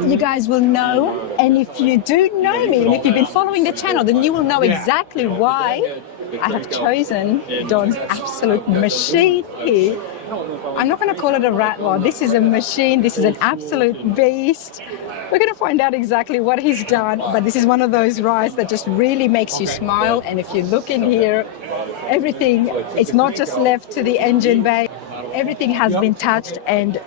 You guys will know, and if you do know me, and if you've been following the channel, then you will know exactly why I have chosen Don's absolute machine here. I'm not going to call it a rat rod. This is a machine. This is an absolute beast. We're going to find out exactly what he's done, but this is one of those rides that just really makes you smile. And if you look in here, everything, it's not just left to the engine bay. Everything has been touched and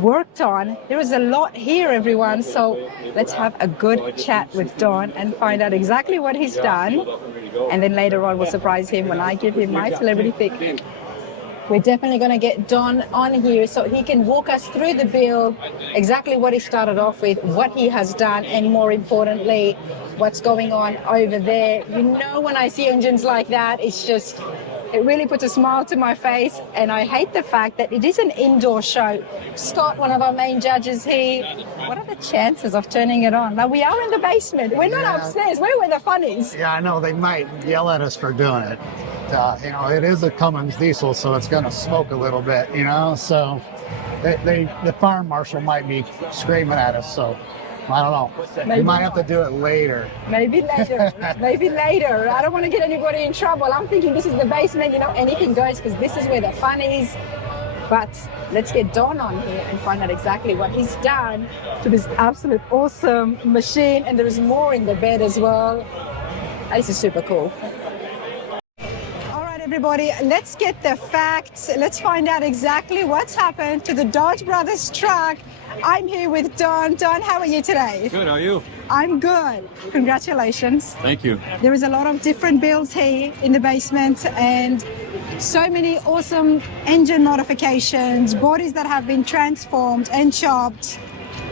worked on. There is a lot here, everyone. So let's have a good chat with Don and find out exactly what he's done. And then later on, we'll surprise him when I give him my celebrity pick. We're definitely going to get Don on here so he can walk us through the build, exactly what he started off with, what he has done, and more importantly, what's going on over there. You know, when I see engines like that, it's just, it really puts a smile to my face. And I hate the fact that it is an indoor show. Scott, one of our main judges here, what are the chances of turning it on? Now, we are in the basement. We're not upstairs. We're where the fun is. Yeah, I know. They might yell at us for doing it. You know, it is a Cummins diesel, so it's going to smoke a little bit, you know. So the farm marshal might be screaming at us. So I don't know. Maybe we might have to do it later. Maybe later. Maybe later. I don't want to get anybody in trouble. I'm thinking this is the basement, you know, anything goes because this is where the fun is. But let's get Don on here and find out exactly what he's done to this absolute awesome machine. And there is more in the bed as well. This is super cool. Everybody, let's get the facts. Let's find out exactly what's happened to the Dodge Brothers truck. I'm here with Don. Don, how are you today? Good, how are you? I'm good. Congratulations. Thank you. There is a lot of different builds here in the basement and so many awesome engine modifications, bodies that have been transformed and chopped.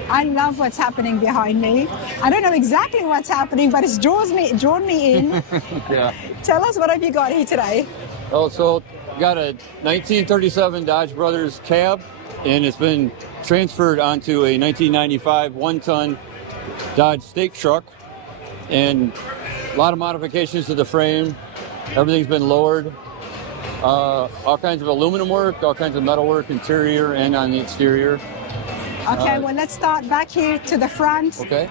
I love what's happening behind me. I don't know exactly what's happening, but it's drawn me in. Yeah. Tell us, what have you got here today? Oh, so got a 1937 Dodge Brothers cab, and it's been transferred onto a 1995 one-ton Dodge stake truck, and a lot of modifications to the frame. Everything's been lowered. All kinds of aluminum work, all kinds of metal work, interior and on the exterior. Okay, well, let's start back here to the front. Okay.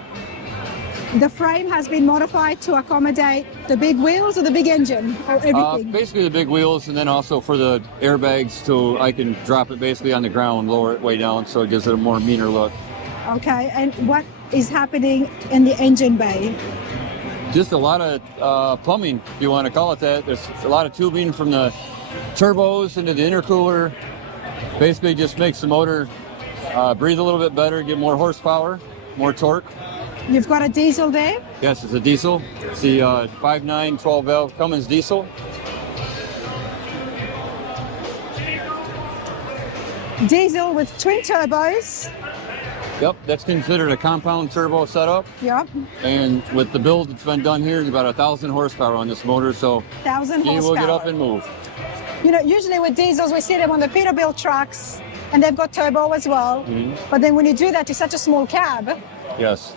The frame has been modified to accommodate the big wheels or the big engine, or everything? Basically the big wheels, and then also for the airbags, so I can drop it basically on the ground, lower it way down, so it gives it a more meaner look. Okay, and what is happening in the engine bay? Just a lot of plumbing, if you want to call it that. There's a lot of tubing from the turbos into the intercooler. Basically just makes the motor breathe a little bit better, get more horsepower, more torque. You've got a diesel there? Yes, it's a diesel. It's the 5.9 12 valve Cummins diesel. Diesel with twin turbos. Yep, that's considered a compound turbo setup. Yep. And with the build that's been done here, it's about 1,000 horsepower on this motor, so 1,000 horsepower. you will get up and move. You know, usually with diesels, we see them on the Peterbilt trucks, and they've got turbo as well. Mm-hmm. But then when you do that to such a small cab, yes,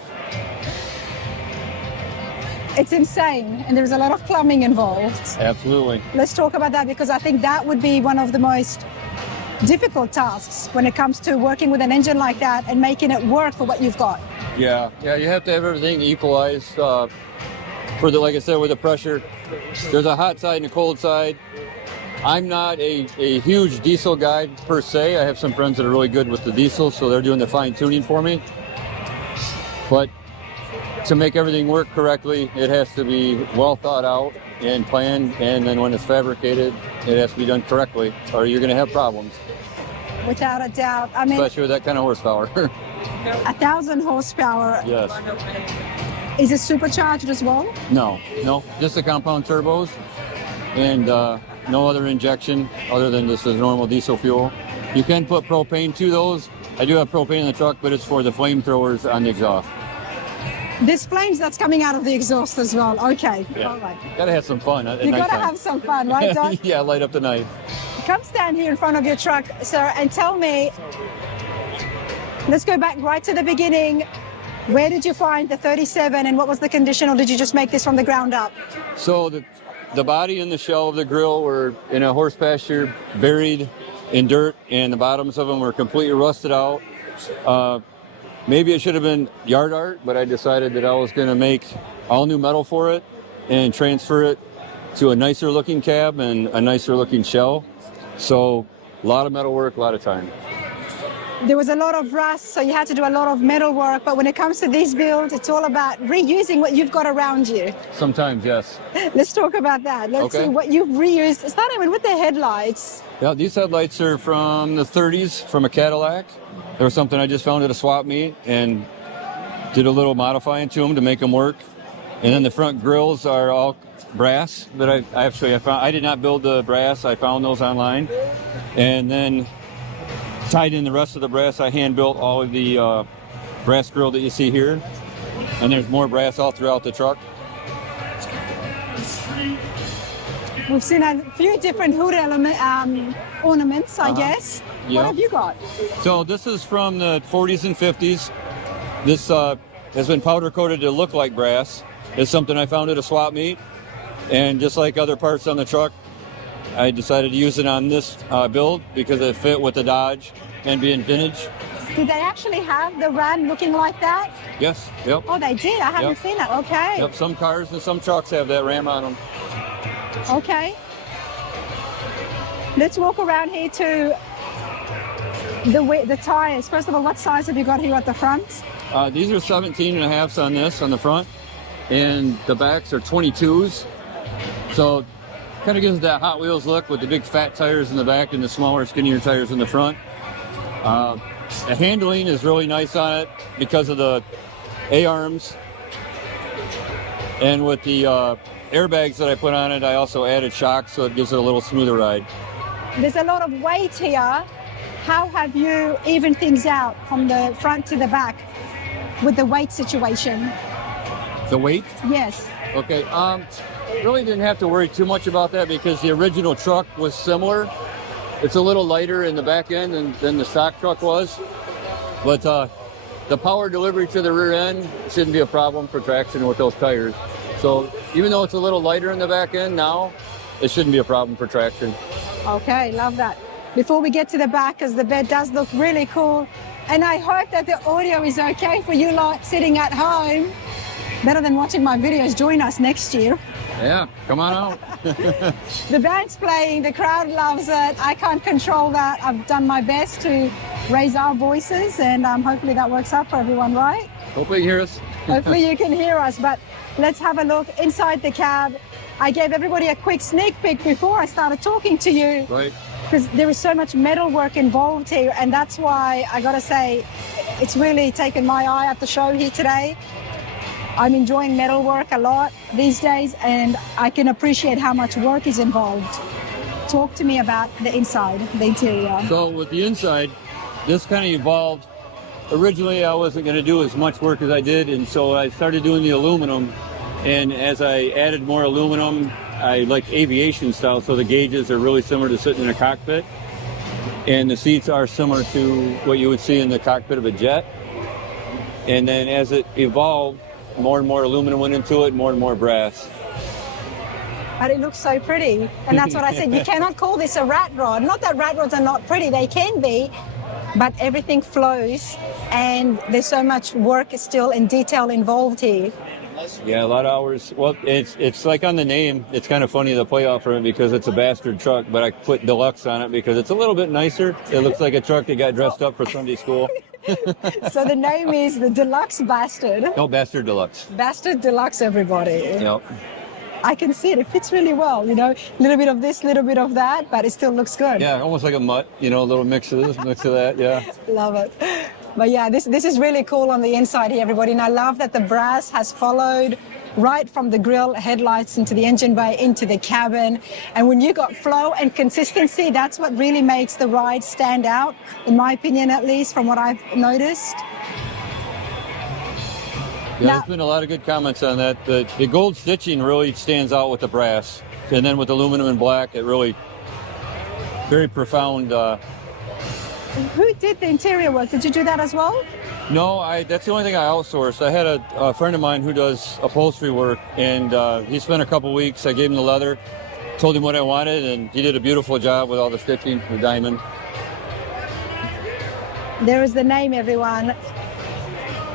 it's insane, and there's a lot of plumbing involved. Absolutely. Let's talk about that, because I think that would be one of the most difficult tasks when it comes to working with an engine like that and making it work for what you've got. Yeah, you have to have everything equalized for the, like I said, with the pressure. There's a hot side and a cold side. I'm not a huge diesel guy per se. I have some friends that are really good with the diesel, so they're doing the fine tuning for me. But to make everything work correctly, it has to be well thought out and planned, and then when it's fabricated, it has to be done correctly, or you're going to have problems. Without a doubt. I mean, especially with that kind of horsepower. 1,000 horsepower. Yes. Is it supercharged as well? No, just the compound turbos, and no other injection other than just the normal diesel fuel. You can put propane to those. I do have propane in the truck, but it's for the flamethrowers on the exhaust. There's flames that's coming out of the exhaust as well. Okay. Yeah. All right. Gotta have some fun at You nighttime. gotta have some fun, right, Don? Yeah, light up the night. Come stand here in front of your truck, sir, and tell me, let's go back right to the beginning. Where did you find the 37 and what was the condition, or did you just make this from the ground up? So the body and the shell of the grill were in a horse pasture, buried in dirt, and the bottoms of them were completely rusted out. Maybe it should have been yard art, but I decided that I was going to make all new metal for it and transfer it to a nicer looking cab and a nicer looking shell. So a lot of metal work, a lot of time. There was a lot of rust, so you had to do a lot of metal work. But when it comes to these builds, it's all about reusing what you've got around you. Sometimes, yes. Let's talk about that. Let's see what you've reused. Starting with the headlights. Yeah, these headlights are from the 30s, from a Cadillac. They were something I just found at a swap meet and did a little modifying to them to make them work. And then the front grills are all brass that I found. I did not build the brass. I found those online. And then tied in the rest of the brass, I hand built all of the brass grill that you see here. And there's more brass all throughout the truck. We've seen a few different hood ornaments, I guess. Yep. What have you got? So this is from the 40s and 50s. This has been powder coated to look like brass. It's something I found at a swap meet. And just like other parts on the truck, I decided to use it on this build because it fit with the Dodge and being vintage. Did they actually have the Ram looking like that? Yes, yep. Oh, they did? I haven't seen it. Okay. Yep, some cars and some trucks have that Ram on them. Okay. Let's walk around here to the tires. First of all, what size have you got here at the front? These are 17.5s on this, on the front. And the backs are 22s. So kind of gives that Hot Wheels look with the big fat tires in the back and the smaller, skinnier tires in the front. The handling is really nice on it because of the A-arms. And with the airbags that I put on it, I also added shocks, so it gives it a little smoother ride. There's a lot of weight here. How have you evened things out from the front to the back with the weight situation? The weight? Yes. Okay. Really didn't have to worry too much about that because the original truck was similar. It's a little lighter in the back end than the stock truck was. But the power delivery to the rear end shouldn't be a problem for traction with those tires. So even though it's a little lighter in the back end now, it shouldn't be a problem for traction. Okay, love that. Before we get to the back, because the bed does look really cool, and I hope that the audio is okay for you lot sitting at home. Better than watching my videos. Join us next year. Yeah, come on out. The band's playing, the crowd loves it. I can't control that. I've done my best to raise our voices, and hopefully that works out for everyone, right? Hopefully you hear us. Hopefully you can hear us, but let's have a look inside the cab. I gave everybody a quick sneak peek before I started talking to you. Right. Because there is so much metal work involved here, and that's why I gotta say, it's really taken my eye at the show here today. I'm enjoying metal work a lot these days, and I can appreciate how much work is involved. Talk to me about the inside, the interior. So with the inside, this kind of evolved. Originally, I wasn't going to do as much work as I did, and so I started doing the aluminum. And as I added more aluminum, I like aviation style, so the gauges are really similar to sitting in a cockpit. And the seats are similar to what you would see in the cockpit of a jet. And then as it evolved, more and more aluminum went into it, more and more brass. But it looks so pretty. And that's what I said, you cannot call this a rat rod. Not that rat rods are not pretty, they can be, but everything flows, and there's so much work still and detail involved here. Yeah, a lot of hours. Well, it's like on the name, it's kind of funny the play off from it because it's a bastard truck, but I put deluxe on it because it's a little bit nicer. It looks like a truck that got dressed up for Sunday school. So the name is the Deluxe Bastard. No, Bastard Deluxe. Bastard Deluxe, everybody. Yep. I can see it. It fits really well, you know, a little bit of this, little bit of that, but it still looks good. Yeah, almost like a mutt, you know, a little mix of this, mix of that, yeah. Love it. But yeah, this is really cool on the inside here, everybody. And I love that the brass has followed right from the grille, headlights, into the engine bay, into the cabin. And when you got flow and consistency, that's what really makes the ride stand out, in my opinion, at least, from what I've noticed. Yeah, there's been a lot of good comments on that. The gold stitching really stands out with the brass. And then with aluminum and black, it really, very profound. Who did the interior work? Did you do that as well? No, that's the only thing I outsourced. I had a friend of mine who does upholstery work, and he spent a couple weeks. I gave him the leather, told him what I wanted, and he did a beautiful job with all the stitching, the diamond. There is the name, everyone.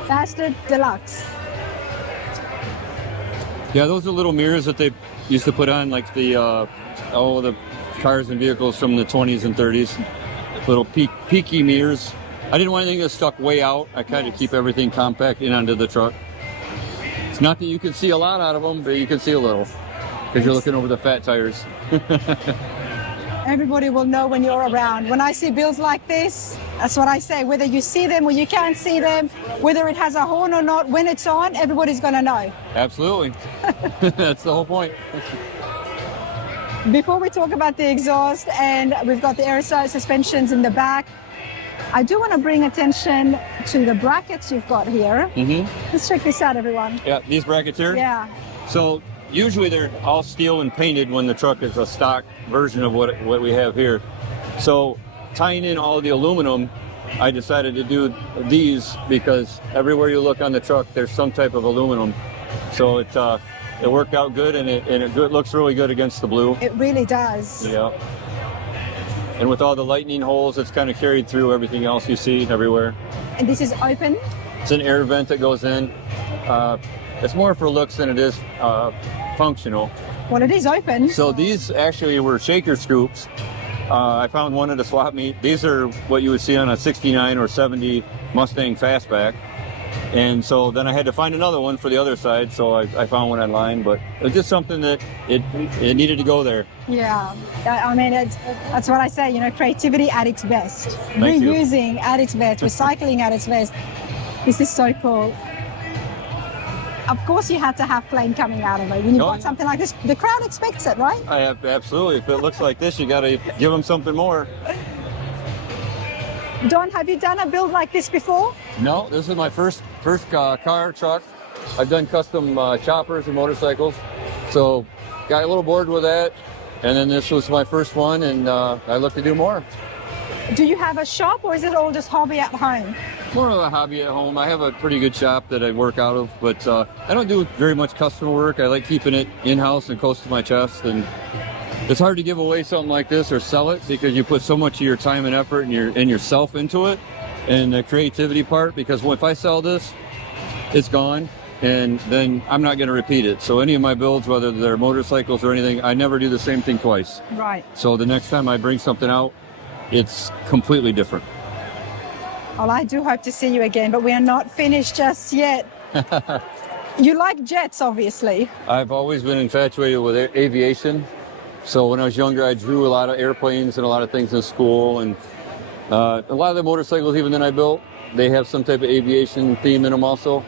Bastard Deluxe. Yeah, those are little mirrors that they used to put on, like the all the cars and vehicles from the 20s and 30s. Little peaky mirrors. I didn't want anything that stuck way out. I kind of keep everything compact in onto the truck. It's not that you can see a lot out of them, but you can see a little because you're looking over the fat tires. Everybody will know when you're around. When I see builds like this, that's what I say. Whether you see them or you can't see them, whether it has a horn or not, when it's on, everybody's going to know. Absolutely. That's the whole point. Before we talk about the exhaust, and we've got the aerosol suspensions in the back, I do want to bring attention to the brackets you've got here. Let's check this out, everyone. Yeah, these brackets here? Yeah. So usually they're all steel and painted when the truck is a stock version of what we have here. So tying in all the aluminum, I decided to do these because everywhere you look on the truck, there's some type of aluminum. So it worked out good, and it looks really good against the blue. It really does. Yeah. And with all the lightning holes, it's kind of carried through everything else you see everywhere. And this is open? It's an air vent that goes in. It's more for looks than it is functional. Well, it is open. So these actually were shaker scoops. I found one at a swap meet. These are what you would see on a 69 or 70 Mustang Fastback. And so then I had to find another one for the other side, so I found one online, but it was just something that it needed to go there. Yeah, I mean, that's what I say, you know, creativity at its best. Thank you. Reusing at its best, recycling at its best. This is so cool. Of course you had to have flame coming out of it. When you got something like this, the crowd expects it, right? Absolutely. If it looks like this, you got to give them something more. Don, have you done a build like this before? No, this is my first car truck. I've done custom choppers and motorcycles, so got a little bored with that. And then this was my first one, and I look to do more. Do you have a shop, or is it all just hobby at home? More of a hobby at home. I have a pretty good shop that I work out of, but I don't do very much customer work. I like keeping it in-house and close to my chest, and it's hard to give away something like this or sell it because you put so much of your time and effort and yourself into it, and the creativity part, because if I sell this, it's gone, and then I'm not going to repeat it. So any of my builds, whether they're motorcycles or anything, I never do the same thing twice. Right. So the next time I bring something out, it's completely different. Well, I do hope to see you again, but we are not finished just yet. You like jets, obviously. I've always been infatuated with aviation. So when I was younger, I drew a lot of airplanes and a lot of things in school, and a lot of the motorcycles even that I built, they have some type of aviation theme in them also.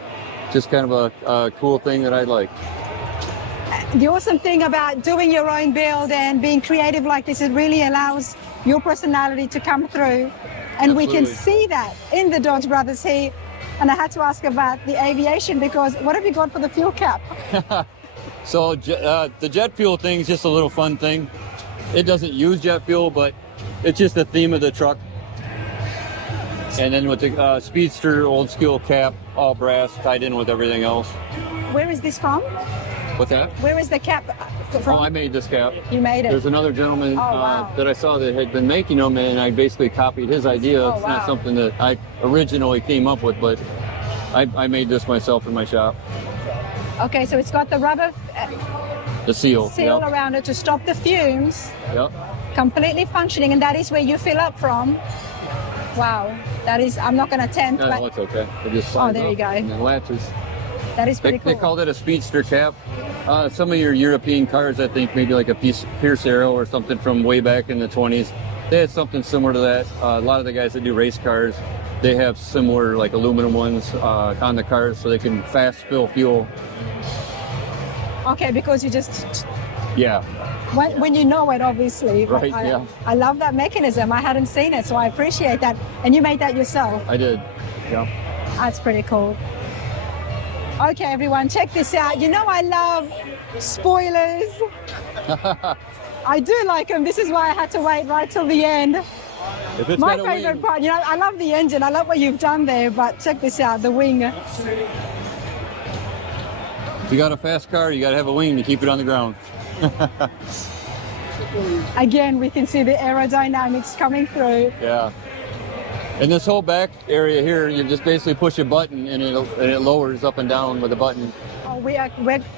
Just kind of a cool thing that I like. The awesome thing about doing your own build and being creative like this, it really allows your personality to come through. And Absolutely. We can see that in the Dodge Brothers here. And I had to ask about the aviation because what have you got for the fuel cap? So the jet fuel thing is just a little fun thing. It doesn't use jet fuel, but it's just the theme of the truck. And then with the Speedster old school cap, all brass, tied in with everything else. Where is this from? What's that? Where is the cap from? Oh, I made this cap. You made it. There's another gentleman wow. that I saw that had been making them, and I basically copied his idea. It's not something that I originally came up with, but I made this myself in my shop. Okay, so it's got the rubber The seal. Yep. Around it to stop the fumes. Yep. Completely functioning, and that is where you fill up from. Wow, that is, I'm not going to tempt. No, but it's okay. It just there you go. And it latches. That is pretty cool. They called it a Speedster cap. Some of your European cars, I think maybe like a Pierce Arrow or something from way back in the 20s, they had something similar to that. A lot of the guys that do race cars, they have similar like aluminum ones on the cars so they can fast fill fuel. Okay, because you just... Yeah. When you know it, obviously. Right, yeah. I love that mechanism. I hadn't seen it, so I appreciate that. And you made that yourself. I did, yeah. That's pretty cool. Okay, everyone, check this out. You know I love spoilers. I do like them. This is why I had to wait right till the end. If it's My got a favorite wing, part, you know, I love the engine. I love what you've done there, but check this out, the wing. if you got a fast car, you got to have a wing to keep it on the ground. Again, we can see the aerodynamics coming through. Yeah. And this whole back area here, you just basically push a button and it lowers up and down with a button. Oh,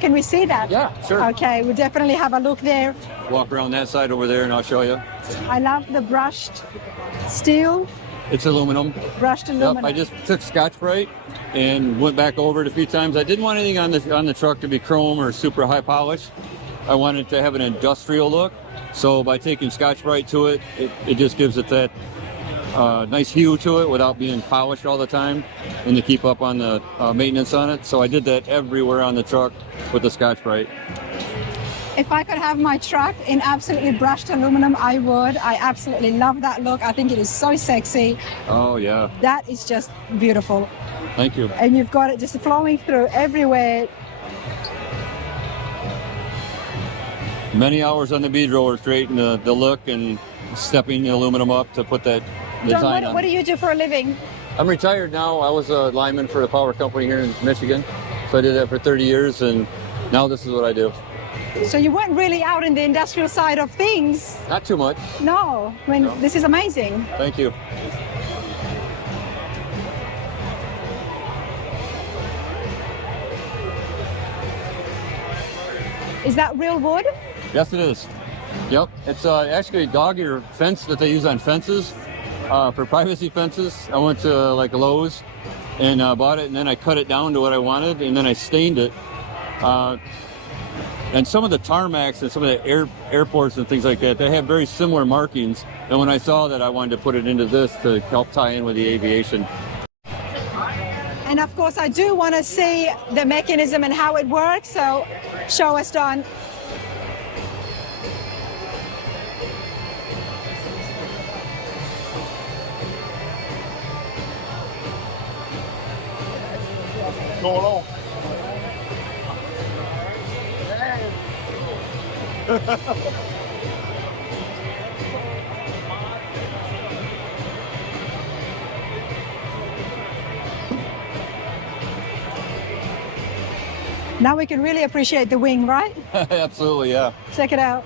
can we see that? Yeah, sure. Okay, we'll definitely have a look there. Walk around that side over there and I'll show you. I love the brushed steel, It's aluminum. brushed aluminum. Yep, I just took Scotch-Brite and went back over it a few times. I didn't want anything on the truck to be chrome or super high polish. I wanted to have an industrial look. So by taking Scotch-Brite to it, it just gives it that nice hue to it without being polished all the time, and to keep up on the maintenance on it. So I did that everywhere on the truck with the Scotch-Brite. If I could have my truck in absolutely brushed aluminum, I would. I absolutely love that look. I think it is so sexy. Oh yeah. That is just beautiful. Thank you. And you've got it just flowing through everywhere. Many hours on the bead roller creating the look and stepping the aluminum up to put that design John, on. what do you do for a living? I'm retired now. I was a lineman for the power company here in Michigan. So I did that for 30 years, and now this is what I do. So you weren't really out in the industrial side of things. Not too much. No, this is amazing. Thank you. Is that real wood? Yes, it is. Yep. It's actually a dog-ear fence that they use on fences, for privacy fences. I went to like Lowe's and bought it, and then I cut it down to what I wanted, and then I stained it. And some of the tarmacs and some of the airports and things like that, they have very similar markings. And when I saw that, I wanted to put it into this to help tie in with the aviation. And of course, I do want to see the mechanism and how it works. So show us, Don. Going on. Now we can really appreciate the wing, right? Absolutely, yeah. Check it out.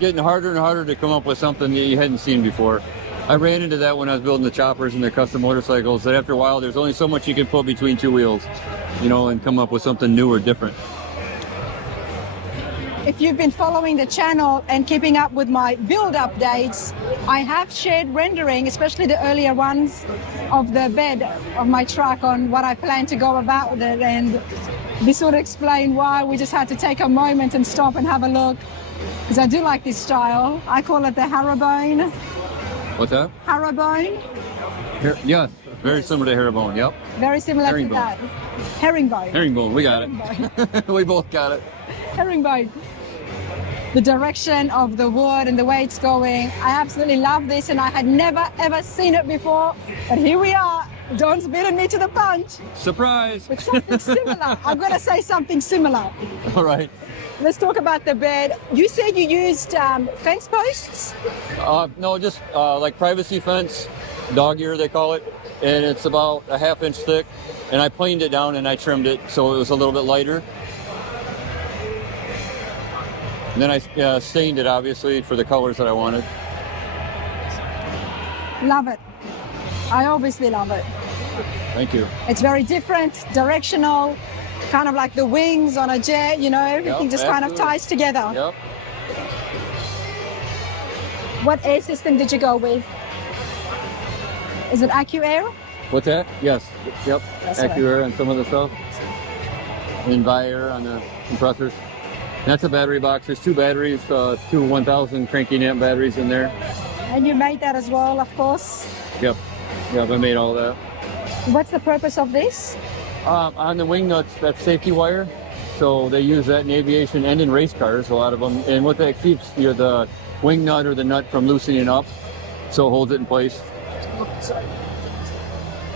Getting harder and harder to come up with something that you hadn't seen before. I ran into that when I was building the choppers and the custom motorcycles, that after a while there's only so much you can put between two wheels, and come up with something new or different. If you've been following the channel and keeping up with my build updates, I have shared rendering, especially the earlier ones, of the bed of my truck on what I plan to go about with it. And this would explain why we just had to take a moment and stop and have a look, because I do like this style. I call it the herringbone. What's that? Herringbone. Yes, very similar to herringbone, yep. Very similar Herringbone. to that. Herringbone. Herringbone, we got it. We both got it. Herringbone. The direction of the wood and the way it's going. I absolutely love this, and I had never ever seen it before. But here we are. Don's beaten me to the punch. Surprise! With something similar. I'm going to say something similar. All right. Let's talk about the bed. You said you used fence posts? No, just like privacy fence, dog ear they call it, and it's about a ½ inch thick. And I planed it down and I trimmed it so it was a little bit lighter. And then I stained it, obviously, for the colors that I wanted. Love it. I obviously love it. Thank you. It's very different, directional, kind of like the wings on a jet, everything Yep, just kind of absolutely. ties together. Yep. What air system did you go with? Is it AccuAir? What's that? Yes. Yep. That's right. AccuAir on some of the stuff. And Envire on the compressors. That's a battery box. There's two batteries, two 1000 cranking amp batteries in there. And you made that as well, of course. Yep. Yep, I made all that. What's the purpose of this? On the wing nuts, that's safety wire. So they use that in aviation and in race cars, a lot of them. And what that keeps the wing nut or the nut from loosening up, so it holds it in place.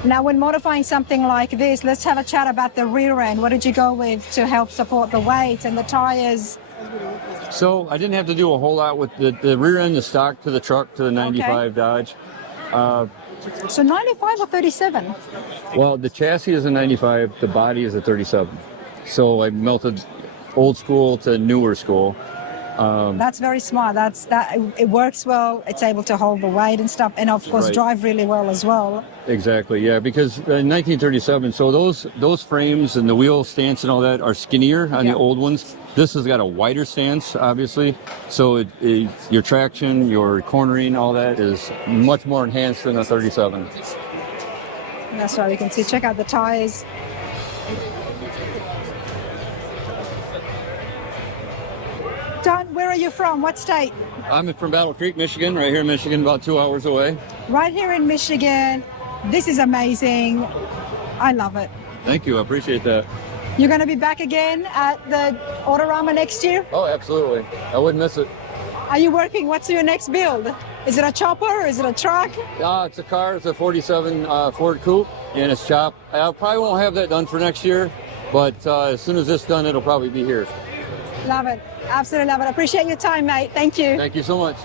Now, when modifying something like this, let's have a chat about the rear end. What did you go with to help support the weight and the tires? So I didn't have to do a whole lot with the rear end, the stock to the truck, to the 95 Dodge. So 95 or 37? Well, the chassis is a 95, the body is a 37. So I melted old school to newer school. That's very smart. It works well. It's able to hold the weight and stuff, and of course Right. drive really well as well. Exactly, yeah, because in 1937, so those frames and the wheel stance and all that are skinnier on Yeah. the old ones. This has got a wider stance, obviously, so your traction, your cornering, all that is much more enhanced than a 37. And that's why we can see. Check out the tires. Don, where are you from? What state? I'm from Battle Creek, Michigan, right here in Michigan, about 2 hours away. Right here in Michigan. This is amazing. I love it. Thank you, I appreciate that. You're going to be back again at the Autorama next year? Oh, absolutely, I wouldn't miss it. Are you working? What's your next build? Is it a chopper? Is it a truck? It's a car. It's a 47 Ford Coupe, and it's chopped. I probably won't have that done for next year, but as soon as it's done, it'll probably be here. Love it. Absolutely love it. Appreciate your time, mate. Thank you. Thank you so much.